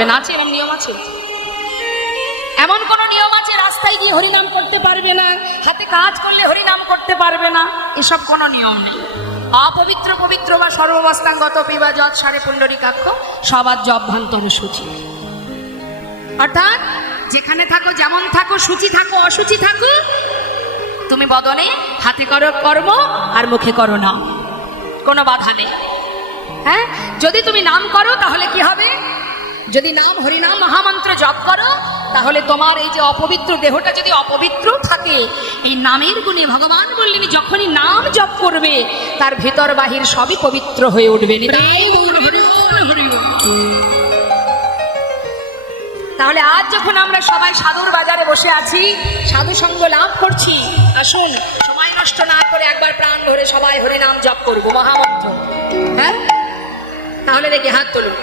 পারবে না। আছে এরকম নিয়ম আছে? এমন কোন নিয়ম আছে রাস্তায় গিয়ে হরিনাম করতে পারবে না, হাতে কাজ করলে হরিনাম করতে পারবে না? এসব কোনো নিয়ম নেই। অপবিত্র পবিত্র বা সর্ববস্তাঙ্গত পিবা যৎ সারে পুণ্ডরীকাক্ষ সবার অভ্যন্তর সূচি। অর্থাৎ যেখানে থাকো, যেমন থাকো, সূচি থাকো অসুচি থাকো, তুমি বদনে হাতে করো কর্ম আর মুখে করো না, কোনো বাধা নেই। হ্যাঁ, যদি তুমি নাম করো তাহলে কি হবে? যদি নাম হরিনাম মহামন্ত্র জপ করো তাহলে তোমার এই যে অপবিত্র দেহটা যদি অপবিত্র থাকে, এই নামের গুণে ভগবান বললেন যখনই নাম জপ করবে তার ভেতর বাহির সবই পবিত্র হয়ে উঠবে। তাহলে আজ যখন আমরা সবাই সাধুর বাজারে বসে আছি, সাধু সঙ্গ লাভ করছি, আসুন সময় নষ্ট না করে একবার প্রাণ ভরে সবাই হরিনাম জপ করবো মহামন্ত্র। হ্যাঁ, তাহলে দেখি হাত তুলুন।